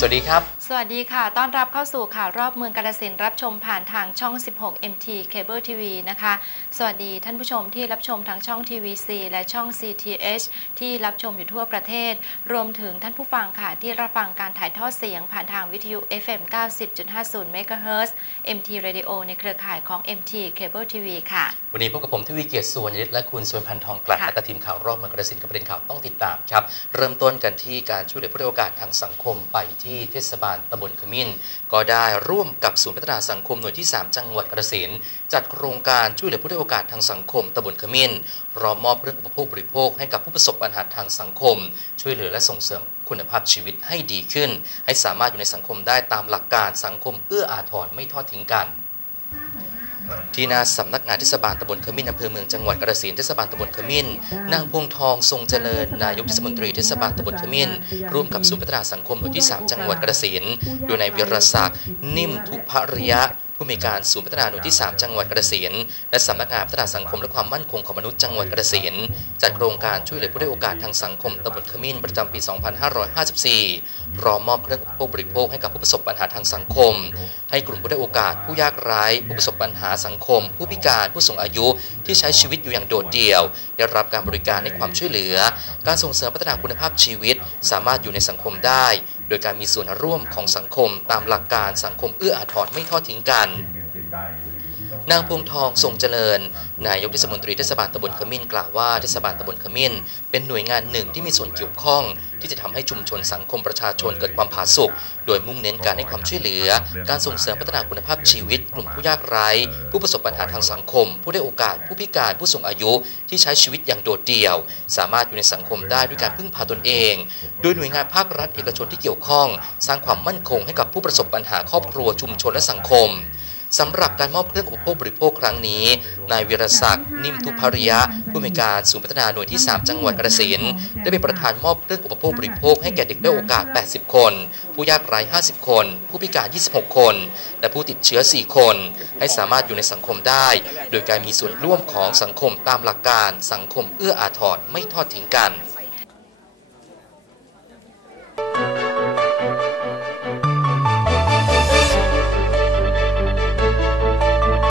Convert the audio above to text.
สวัสดีครับ สวัสดีค่ะ ต้อนรับเข้าสู่ข่าวรอบเมืองกาฬสินธุ์รับชมผ่านทางช่อง 16 MT Cable TV นะคะ สวัสดีท่านผู้ชมที่รับชมทางช่อง TVC และช่อง CTH ที่รับชมอยู่ทั่วประเทศ รวมถึงท่านผู้ฟังค่ะ ที่รับฟังการถ่ายทอดเสียงผ่านทางวิทยุ FM 90.50 MHz MT Radio ในเครือข่ายของ MT Cable TV ค่ะ วันนี้พบกับผมทวีเกียรติสุวรรณยศและคุณสวนพันธ์ทองกลัดค่ะและก็ทีมข่าวรอบเมืองกระสินกับประเด็นข่าวต้องติดตามครับ เริ่มต้นกันที่การช่วยเหลือผู้ด้อยโอกาสทางสังคมไปที่ที่เทศบาลตำบลขมิ้น ก็ได้ร่วมกับศูนย์พัฒนาสังคมหน่วยที่ 3 จังหวัดกระสินจัดโครงการช่วยเหลือผู้ได้โอกาสทางสังคมตำบลขมิ้นพร้อมมอบเรื่องอุปโภคบริโภคให้กับผู้ประสบปัญหาทางสังคม ช่วยเหลือและส่งเสริมคุณภาพชีวิตให้ดีขึ้น ให้สามารถอยู่ในสังคมได้ตามหลักการสังคมเอื้ออาทรไม่ทอดทิ้งกัน ที่หน้าสำนักงานเทศบาลตำบลขมิ้นอำเภอเมืองจังหวัดกระสินธุ์เทศบาลตำบลขมิ้นนางพวงทองทรงเจริญนายกเทศมนตรีเทศบาลตำบลขมิ้นร่วมกับศูนย์พัฒนาสังคมหน่วยที่ 3 จังหวัดกระสินธุ์โดยนายวิรศักดิ์นิ่มทุพริยะ ผู้มีการศูนย์พัฒนาหน่วยที่ 3 จังหวัดกระสินและสำนักงานพัฒนาสังคมและความมั่นคงของมนุษย์จังหวัดกระสินจัดโครงการช่วยเหลือผู้ได้โอกาสทางสังคมตำบลขมิ้นประจำปี 2554 พร้อมมอบเครื่องอุปโภคบริโภคให้กับผู้ประสบปัญหาทางสังคม ให้กลุ่มผู้ได้โอกาสผู้ยากไร้ผู้ประสบปัญหาสังคม ผู้พิการผู้สูงอายุที่ใช้ชีวิตอยู่อย่างโดดเดี่ยว ได้รับการบริการให้ความช่วยเหลือ การส่งเสริมพัฒนาคุณภาพชีวิต สามารถอยู่ในสังคมได้ โดยการมีส่วนร่วมของสังคมตามหลักการสังคมเอื้ออาทรไม่ทอดทิ้งกันนางพวงทองทรงเจริญ นายกเทศมนตรีเทศบาลตำบลขมิ้นกล่าวว่าเทศบาลตำบลขมิ้น เป็นหน่วยงานหนึ่งที่มีส่วนเกี่ยวข้อง ที่จะทำให้ชุมชนสังคมประชาชนเกิดความผาสุกโดยมุ่งเน้นการให้ความช่วยเหลือ การส่งเสริมพัฒนาคุณภาพชีวิต กลุ่มผู้ยากไร้ ผู้ประสบปัญหาทางสังคม ผู้ได้โอกาสผู้พิการผู้สูงอายุที่ใช้ชีวิตอย่างโดดเดี่ยว สามารถอยู่ในสังคมได้ด้วยการพึ่งพาตนเอง โดยหน่วยงานภาครัฐเอกชนที่เกี่ยวข้อง สร้างความมั่นคงให้กับผู้ประสบปัญหาครอบครัวชุมชนและสังคม สำหรับการมอบเครื่องอุปโภคบริโภคครั้งนี้ นายวิรศักดิ์นิ่มทุพริยะ ผู้อำนวยการศูนย์พัฒนาหน่วยที่ 3 จังหวัดกระสินธุ์ได้เป็นประธานมอบเครื่องอุปโภคบริโภคให้แก่เด็กด้อยโอกาส 80 คน ผู้ยากไร้ 50 คน ผู้พิการ 26 คน และผู้ติดเชื้อ 4 คน ให้สามารถอยู่ในสังคมได้ โดยการมีส่วนร่วมของสังคมตามหลักการ สังคมเอื้ออาทรไม่ทอดทิ้งกัน